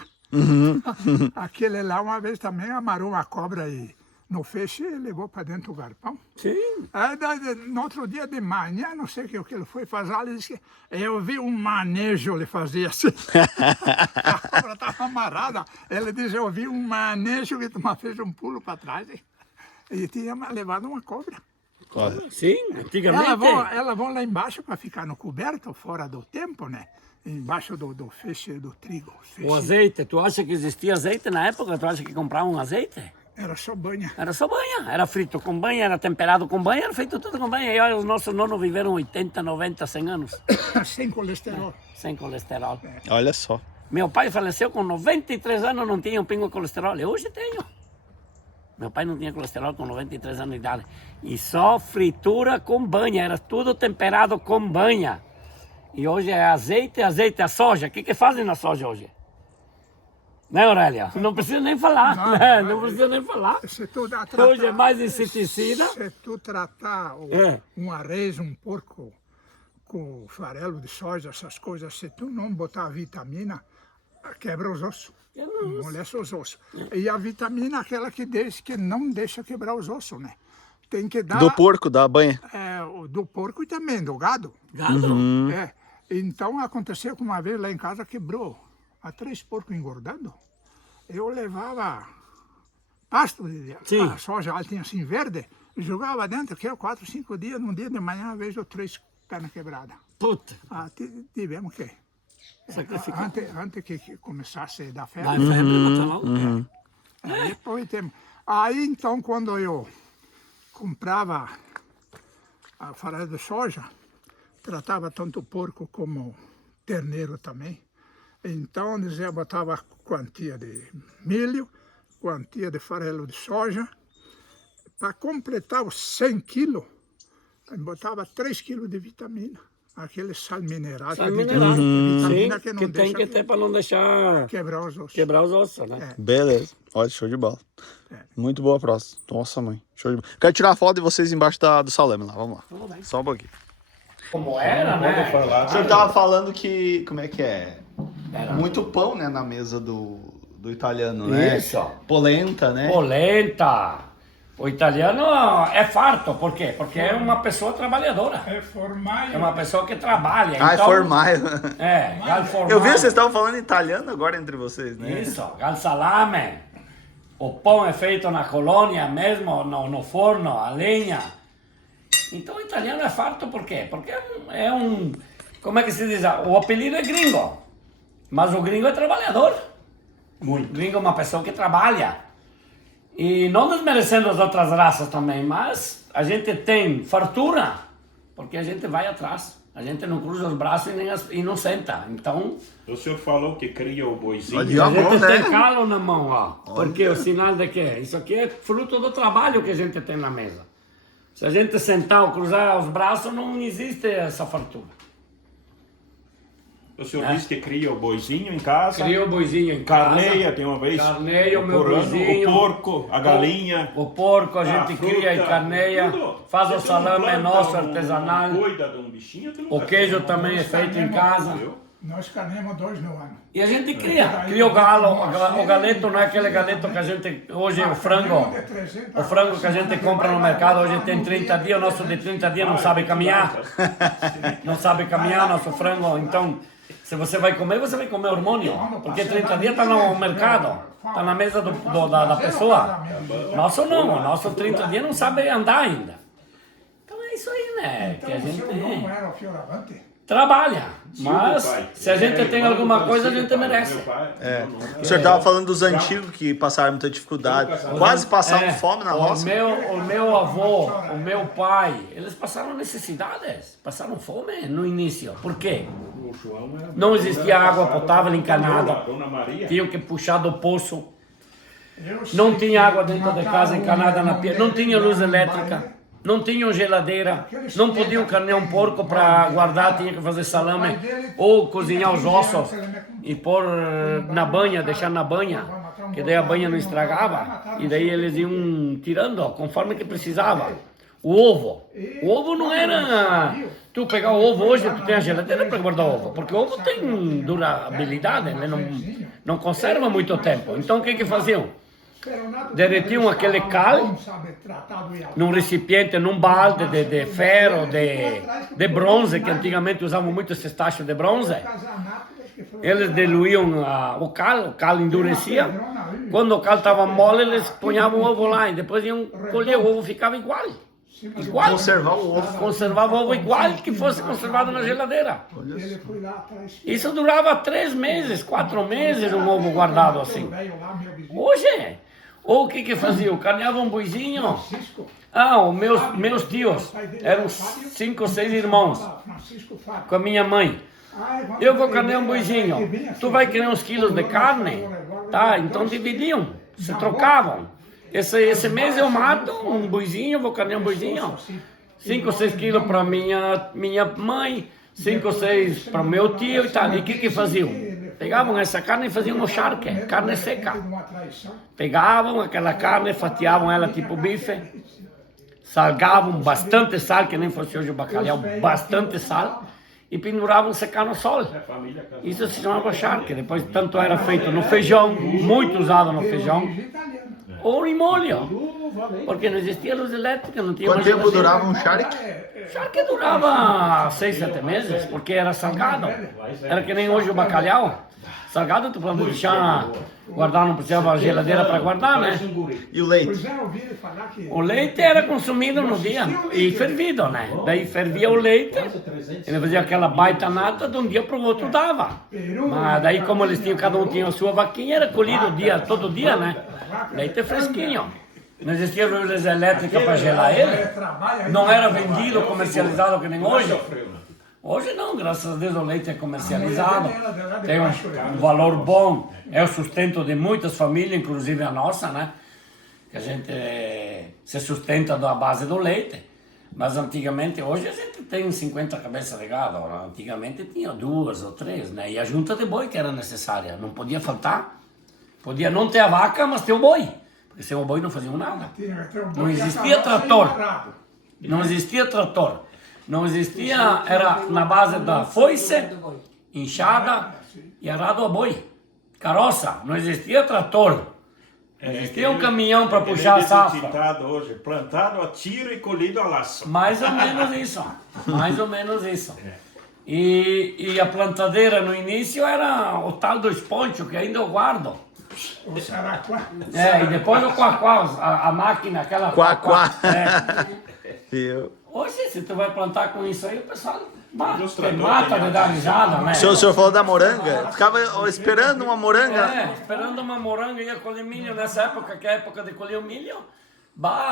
Aquele lá uma vez também amarrou uma cobra aí no feixe e levou para dentro do galpão. Sim. Aí, no outro dia de manhã, não sei o que ele foi fazer, ele disse que eu vi um manejo, ele fazia assim. A cobra estava amarrada. Ele disse, eu vi um manejo que fez um pulo para trás e tinha levado uma cobra. Olha. Sim, antigamente. Elas vão lá embaixo para ficar no coberto, fora do tempo, né? Embaixo do feixe do trigo. O azeite, tu acha que existia azeite na época? Tu acha que compravam azeite? Era só banha. Era só banha, era frito com banha, era temperado com banha, era feito tudo com banha. E olha, os nossos nonos viveram 80, 90, 100 anos. Sem colesterol. Sem colesterol. Olha só. Meu pai faleceu com 93 anos, não tinha um pingo de colesterol. Eu hoje tenho. Meu pai não tinha colesterol com 93 anos de idade. E só fritura com banha, era tudo temperado com banha. E hoje é azeite, a soja. O que fazem na soja hoje? Né, Aurélia? Não precisa nem falar. Não precisa nem falar. Hoje é mais inseticida. Se tu tratar um arroz, um porco com farelo de soja, essas coisas, se tu não botar vitamina, quebra os ossos. Amolece os ossos. E a vitamina é aquela que não deixa quebrar os ossos, né? Tem que dar... Do porco, da banha. Do porco e também do gado. Gado? Então aconteceu que uma vez lá em casa quebrou. Há 3 porcos engordando. Eu levava pasto, a soja ela tinha assim verde, e jogava dentro, que 4, 5 dias, num dia de manhã, vejo 3 pernas quebradas. Puta. Tivemos que... Sacrificar. Antes que começasse a dar Dá febre. febre, Aí então, quando eu comprava a farelo de soja, tratava tanto o porco como terneiro também. Então, dizia, botava quantia de milho, quantia de farelo de soja. Para completar os 100 quilos, botava 3 quilos de vitamina. Aquele sal mineral. Sal mineral. Sim, que, não que tem que ter para não deixar quebrar os ossos. Quebrar os ossos, né? Beleza. Olha, show de bola. Muito boa a próxima. Nossa, mãe. Show de bola. Quero tirar a foto de vocês embaixo do salame lá. Vamos lá. Só um pouquinho. Como era, né? O senhor tava falando que... Como é que é? Era. Muito pão, né? Na mesa do italiano, né? Isso. Polenta, né? Polenta. O italiano é farto, por quê? Porque é uma pessoa trabalhadora. É formaggio. É uma pessoa que trabalha. Ah, então, formaio. gal formaggio. Eu vi vocês estavam falando italiano agora entre vocês, né? Isso, gal salame. O pão é feito na colônia mesmo, no forno, a lenha. Então o italiano é farto por quê? Porque é um... Como é que se diz? O apelido é gringo. Mas o gringo é trabalhador. O gringo é uma pessoa que trabalha. E não desmerecendo as outras raças também, mas a gente tem fartura, porque a gente vai atrás. A gente não cruza os braços e não senta. Então... O senhor falou que cria o boizinho. Olha A gente né? tem calo na mão, ó. Porque o sinal de quê? Isso aqui é fruto do trabalho que a gente tem na mesa. Se a gente sentar ou cruzar os braços, não existe essa fartura. O senhor disse que cria o boizinho em casa. Cria o boizinho em casa. Carneia, tem uma vez. Carneia, o meu por ano, boizinho. O porco, a galinha. O porco a gente fruta, cria e carneia. tudo. Faz Se o tu não salame planta nosso artesanal. Cuida de um bichinho, tu nunca O queijo tem. também é feito em casa. Nós carnemos 2 no ano. E a gente cria o galo, o galeto não é aquele galeto que a gente, hoje o frango que a gente compra no mercado, hoje tem 30 dias, o nosso de 30 dias não sabe caminhar, nosso frango, então se você vai comer hormônio, porque 30 dias está no mercado, está na mesa da pessoa, nosso não, o nosso 30 dias não sabe andar ainda. Então é isso aí, né, que a gente Não era o Fioravante? trabalha, mas se a gente tem alguma coisa, a gente merece. O senhor tava falando dos antigos que passaram muita dificuldade, quase passavam fome na roça. O meu avô, o meu pai, eles passaram necessidades, passaram fome no início. Por quê? Não existia água potável encanada, tinham que puxar do poço, não tinha água dentro de casa encanada na pia, não tinha luz elétrica. Não tinham geladeira, não podiam carnear um porco para guardar, tinha que fazer salame ou cozinhar os ossos e pôr na banha, deixar na banha, que daí a banha não estragava e daí eles iam tirando conforme que precisava. O ovo não era... Tu pegar o ovo hoje, tu tem a geladeira para guardar o ovo, porque o ovo tem durabilidade, ele não conserva muito tempo. Então o que faziam? Derretiam aquele cal num recipiente, num balde de ferro, de bronze, que antigamente usavam muito esses tachos de bronze. Eles diluíam o cal endurecia. Quando o cal estava mole, eles ponhavam o ovo lá e depois iam colher, o ovo ficava igual. Igual. Conservar o ovo. Conservava o ovo igual que fosse conservado na geladeira. Ele foi lá atrás. Isso durava 3 meses, 4 meses um ovo guardado assim. O velho lá, meu vizinho, Hoje, ou o que fazia? Carneava um boizinho. Francisco. Os meus tios eram 5 ou 6 irmãos Francisco Fábio. com a minha mãe. Eu vou carnear um boizinho. Tu vai querer uns quilos de carne? Tá, então dividiam, se trocavam. Esse mês eu mato um boizinho, vou carnear um boizinho. 5 ou 6 quilos para minha mãe, 5 ou 6 para o meu tio e tal. E o que faziam? Pegavam essa carne e faziam um charque, carne seca. Pegavam aquela carne, fatiavam ela tipo bife, salgavam bastante sal, que nem fosse hoje o bacalhau, bastante sal, e penduravam secar no sol. Isso se chamava charque. Depois tanto era feito no feijão, muito usado no feijão, ou em molho, porque não existia luz elétrica, não tinha Quanto mais tempo geladeira. durava um charque? Charque durava 6, 7 meses, porque era salgado. Era que nem hoje o bacalhau. Salgado tu pode deixar guardar, não precisava geladeira para guardar, né? E o leite? Pois é, eu ouvi ele falar que... O leite era consumido no dia e fervido, né? Daí fervia o leite, ele fazia aquela baita nata, de um dia para o outro dava. Mas daí como eles tinham, cada um tinha a sua vaquinha, era colhido todo dia, né? Leite fresquinho. Não existia luz elétrica para gelar ele. Não era vendido, comercializado que nem hoje. Hoje não, graças a Deus o leite é comercializado, tem um valor bom, é o sustento de muitas famílias, inclusive a nossa, né? Que a gente se sustenta da base do leite. Mas antigamente, hoje a gente tem 50 cabeças de gado, antigamente tinha 2 ou 3, né? E a junta de boi que era necessária, não podia faltar. Podia não ter a vaca, mas ter o boi, porque sem o boi não faziam nada. Não existia trator, não existia trator. Não existia, era na base da foice, enxada e arado a boi. Carroça, não existia trator. Existia um caminhão para puxar a safra. Ditado hoje, plantado a tiro e colhido a laço. Mais ou menos isso, mais ou menos isso. E a plantadeira no início era o tal do esponcho, que ainda eu guardo. O Saraquá. E depois o quaquá, a máquina, aquela Quaquá. É. Hoje, se tu vai plantar com isso aí, o pessoal Ilustrador mata de dar risada, né? O senhor falou da moranga? Ficava esperando uma moranga. Esperando uma moranga, ia colher milho nessa época, que é a época de colher o milho.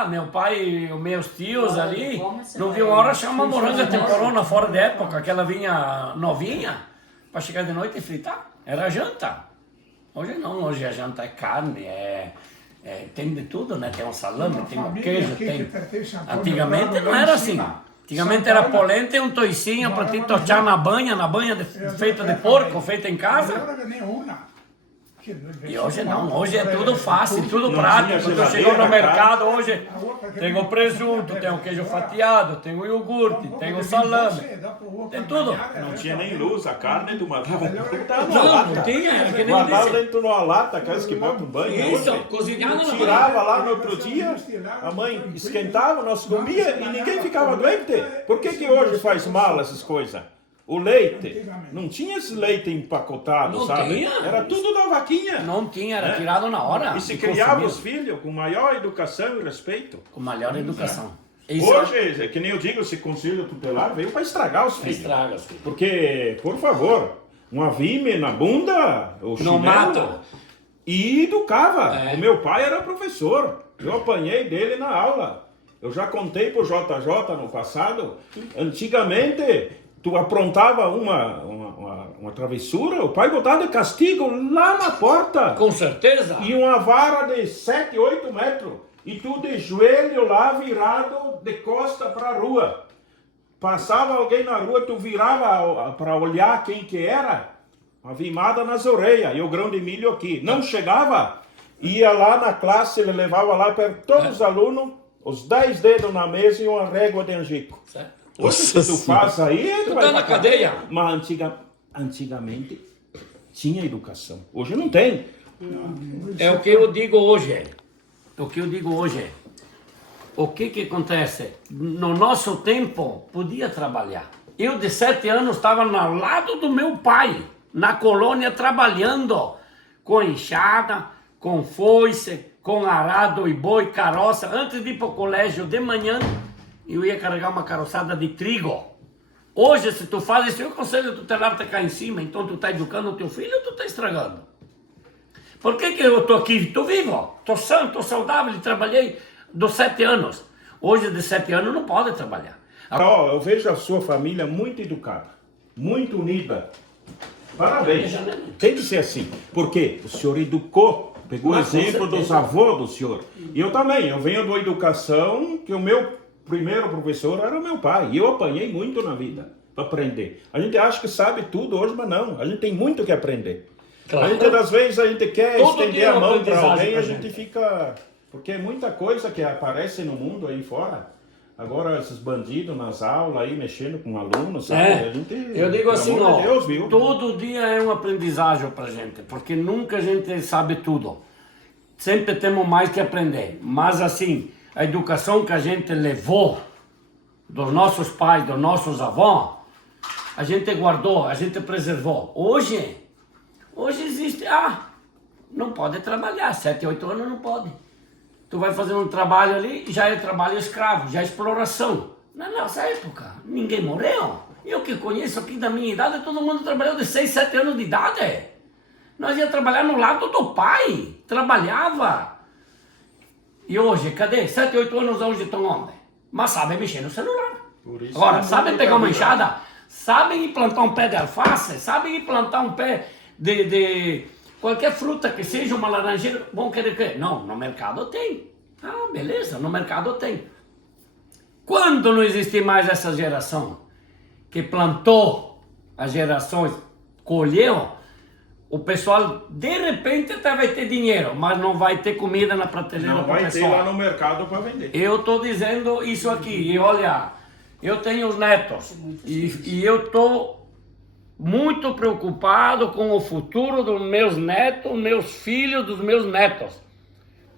Meu pai e os meus tios ali, não viam a hora de achar uma moranga temporona fora de época, que ela vinha novinha, para chegar de noite e fritar. Era janta. Hoje não, hoje a janta é carne, tem de tudo, né? Tem um salame, tem um queijo, tem... Antigamente não era assim. Antigamente era polenta e um toicinho para te tochar na banha feita de porco, feita em casa. E hoje não, hoje é tudo fácil, tudo prático. Quando chegou no mercado hoje, tem o presunto, tem o queijo fatiado, tem o iogurte, tem o salame, tem tudo. Não tinha nem luz, a carne tu matava Não tinha, era que nem eu guardava disse. dentro de uma lata, aquelas que botam banho. Isso, hoje. cozinhado no Tirava lá no outro dia, a mãe esquentava, nós comia e ninguém ficava doente. Por que hoje faz mal essas coisas? O leite, não tinha esse leite empacotado, Não sabe? tinha. Era tudo da vaquinha. Não tinha, era tirado na hora. E se e criava consumido. os filhos com maior educação e respeito. Com melhor educação. Isso Hoje, que nem eu digo, esse conselho tutelar veio para estragar os filhos. estraga, filho. Porque, por favor, uma vime na bunda, ou Não chinelo, mata. e educava. É. O meu pai era professor, eu apanhei dele na aula. Eu já contei pro JJ no passado, antigamente, tu aprontava uma travessura, o pai botava de castigo lá na porta. Com certeza. E uma vara de 7, 8 metros. E tu de joelho lá virado de costa para a rua. Passava alguém na rua, tu virava para olhar quem que era. Uma vimada nas orelhas. E o grão de milho aqui. Não chegava. Ia lá na classe, ele levava lá para todos os alunos, os 10 dedos na mesa e uma régua de angico. Certo. Hoje, se tu faz aí, Tu vai tá na pra cadeia. Mas antigamente tinha educação. Hoje não tem. É o que eu digo hoje. O que eu digo hoje. O que acontece? No nosso tempo, podia trabalhar. Eu, de 7 anos, estava ao lado do meu pai, na colônia, trabalhando com enxada, com foice, com arado e boi, carroça. Antes de ir para o colégio de manhã, eu ia carregar uma carroçada de trigo. Hoje, se tu faz isso, eu aconselho tu telar-te cá em cima, então tu tá educando o teu filho ou tu tá estragando? Por que eu tô aqui? Tô vivo, tô sã, tô saudável, trabalhei dos 7 anos. Hoje, de 7 anos, não pode trabalhar. Ó, eu vejo a sua família muito educada, muito unida. Parabéns. Tem que ser assim. Porque o senhor educou, pegou o exemplo dos avós do senhor. E eu também, eu venho da educação que o meu primeiro professor era meu pai. E eu apanhei muito na vida para aprender. A gente acha que sabe tudo hoje, mas não. A gente tem muito que aprender. Claro. A gente, às vezes, a gente quer Todo estender dia é a uma mão para aprendizagem alguém, pra a gente gente. fica... Porque é muita coisa que aparece no mundo aí fora. Agora, esses bandidos nas aulas aí, mexendo com alunos, sabe? A gente, Eu digo pelo assim, amor ó, de Deus, viu? todo dia é uma aprendizagem pra gente, porque nunca a gente sabe tudo. Sempre temos mais que aprender. Mas assim, a educação que a gente levou dos nossos pais, dos nossos avós, a gente guardou, a gente preservou. Hoje existe, não pode trabalhar, 7, 8 anos não pode. Tu vai fazer um trabalho ali, já é trabalho escravo, já é exploração. Na nossa época, ninguém morreu. Eu que conheço aqui da minha idade, todo mundo trabalhou de 6, 7 anos de idade. Nós ia trabalhar no lado do pai, trabalhava. E hoje, cadê? 7, 8 anos hoje estão onde? Mas sabem mexer no celular. Agora, sabem pegar uma enxada? Sabem ir plantar um pé de alface? Sabem ir plantar um pé de qualquer fruta que seja, uma laranjeira? Vão querer que? Não, no mercado tem. Beleza, no mercado tem. Quando não existir mais essa geração que plantou, as gerações colheu, o pessoal de repente até vai ter dinheiro, mas não vai ter comida na prateleira Não para o vai ter pessoal. lá no mercado para vender. Eu estou dizendo isso aqui, e olha, eu tenho os netos, e eu estou muito preocupado com o futuro dos meus netos, meus filhos, dos meus netos.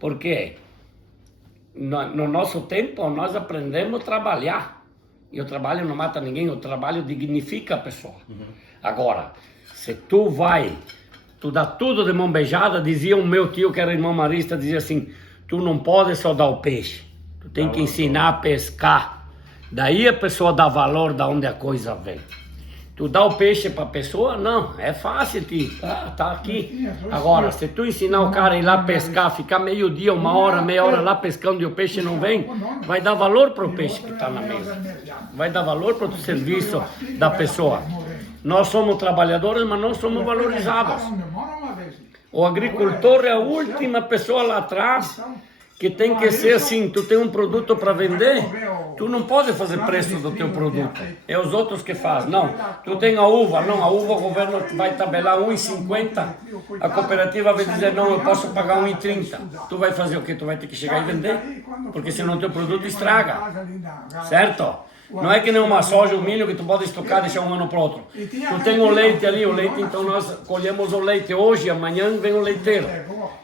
Porque no nosso tempo nós aprendemos a trabalhar. E o trabalho não mata ninguém, o trabalho dignifica a pessoa. Agora, se tu dá tudo de mão beijada, dizia o meu tio que era irmão marista, dizia assim, tu não pode só dar o peixe, tu tem que ensinar a pescar. Daí a pessoa dá valor de onde a coisa vem. Tu dá o peixe para a pessoa? Não, é fácil, tio. Tá aqui. Agora, se tu ensinar o cara a ir lá pescar, ficar meio dia, meia hora lá pescando e o peixe não vem, vai dar valor para o peixe que está na mesa. Vai dar valor para o serviço da pessoa. Nós somos trabalhadores, mas não somos valorizados. O agricultor é a última pessoa lá atrás que tem que ser assim, tu tem um produto para vender, tu não pode fazer preço do teu produto, é os outros que fazem. Não, tu tem a uva, o governo vai tabelar 1,50, a cooperativa vai dizer, não, eu posso pagar 1,30. Tu vai fazer o quê? Tu vai ter que chegar e vender, porque senão teu produto estraga, certo? Não é que nem uma soja, um milho que tu pode estocar e deixar um ano para outro. Tu tem o leite ali, então nós colhemos o leite hoje, amanhã vem o leiteiro.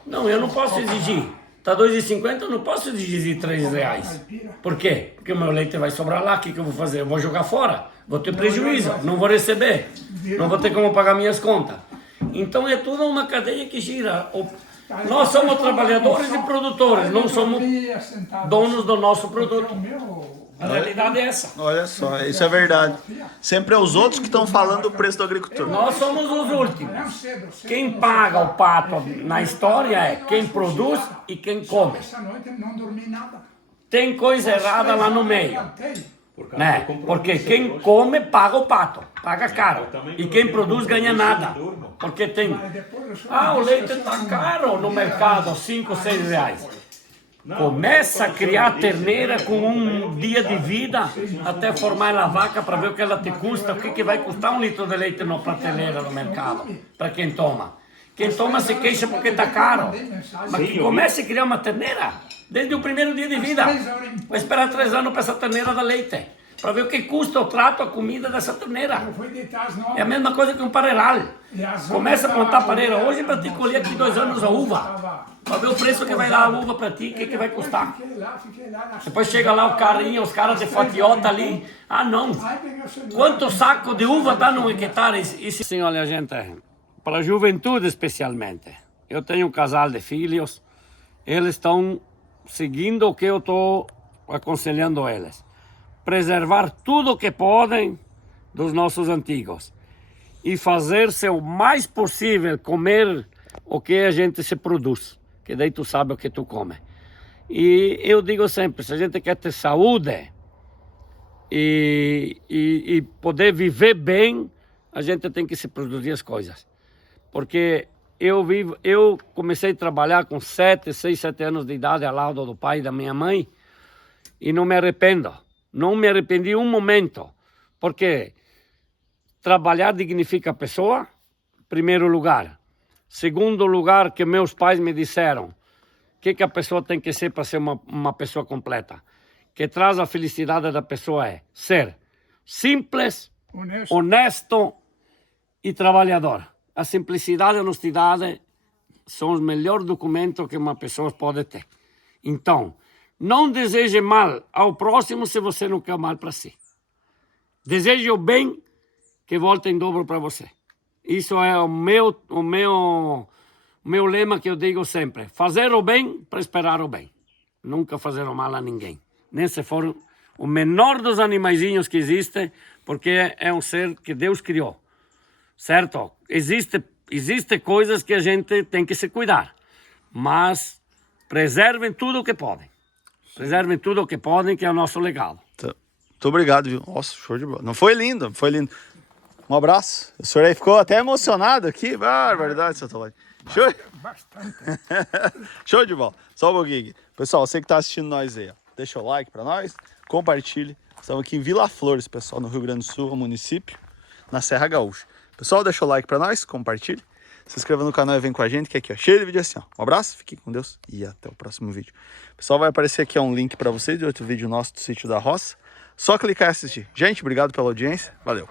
Não, eu não posso exigir. Está 2,50, eu não posso exigir R$3. Por quê? Porque o meu leite vai sobrar lá, o que eu vou fazer? Eu vou jogar fora, vou ter prejuízo, não vou receber, não vou ter como pagar minhas contas. Então é tudo uma cadeia que gira. Nós somos trabalhadores e produtores, não somos donos do nosso produto. A realidade é essa. Olha só, isso é verdade. Sempre é os outros que estão falando do preço do agricultor. Nós somos os últimos. Quem paga o pato na história é quem produz e quem come. Tem coisa errada lá no meio, né? Porque quem come paga o pato, paga caro. E quem produz ganha nada. Porque tem... o leite está caro no mercado, 5, 6 reais. Começa a criar terneira com um dia de vida até formar a vaca para ver o que ela te custa, o que vai custar 1 litro de leite na prateleira no mercado, para quem toma. Quem toma se queixa porque está caro, mas que comece a criar uma terneira desde o primeiro dia de vida. Vai esperar 3 anos para essa terneira dar leite, para ver o que custa o trato, a comida dessa terneira. É a mesma coisa que um pareiral. Começa a plantar pareira hoje para te colher aqui 2 anos a uva. Para ver o preço que vai dar a uva para ti, o que vai custar. Depois chega lá o carinha, os caras de fatiota ali. Não. Quanto saco de uva dá num hectare? Sim, olha, gente, para a juventude especialmente. Eu tenho um casal de filhos. Eles estão seguindo o que eu estou aconselhando eles. preservar tudo o que podem dos nossos antigos e fazer-se o mais possível comer o que a gente se produz, que daí tu sabe o que tu come. E eu digo sempre, se a gente quer ter saúde e poder viver bem, a gente tem que se produzir as coisas. Porque eu comecei a trabalhar com 6, 7 anos de idade ao lado do pai e da minha mãe e não me arrependo. Não me arrependi um momento, porque trabalhar dignifica a pessoa, primeiro lugar. Segundo lugar, que meus pais me disseram, o que a pessoa tem que ser para ser uma pessoa completa? Que traz a felicidade da pessoa é ser simples, honesto e trabalhador. A simplicidade e a honestidade são os melhores documentos que uma pessoa pode ter. Então, não deseje mal ao próximo se você não quer mal para si. Deseje o bem que volta em dobro para você. Isso é o meu lema que eu digo sempre. Fazer o bem para esperar o bem. Nunca fazer o mal a ninguém. Nem se for o menor dos animaizinhos que existe, porque é um ser que Deus criou. Certo? Existe coisas que a gente tem que se cuidar. Mas preservem tudo o que podem. Preservem tudo o que podem, que é o nosso legado. Muito obrigado, viu? Nossa, show de bola. Não foi lindo, foi lindo. Um abraço. O senhor aí ficou até emocionado aqui. Barbaridade, seu Tolói. Show? Bastante. Show de bola. Só um pouquinho aqui. Pessoal, você que tá assistindo nós aí, ó, deixa o like pra nós, compartilhe. Estamos aqui em Vila Flores, pessoal, no Rio Grande do Sul, município, na Serra Gaúcha. Pessoal, deixa o like pra nós, compartilhe. Se inscreva no canal e vem com a gente, que aqui, ó, cheio de vídeo assim, ó. Um abraço, fiquem com Deus e até o próximo vídeo. Pessoal, vai aparecer aqui um link pra vocês de outro vídeo nosso do Sítio da Roça. Só clicar e assistir. Gente, obrigado pela audiência. Valeu.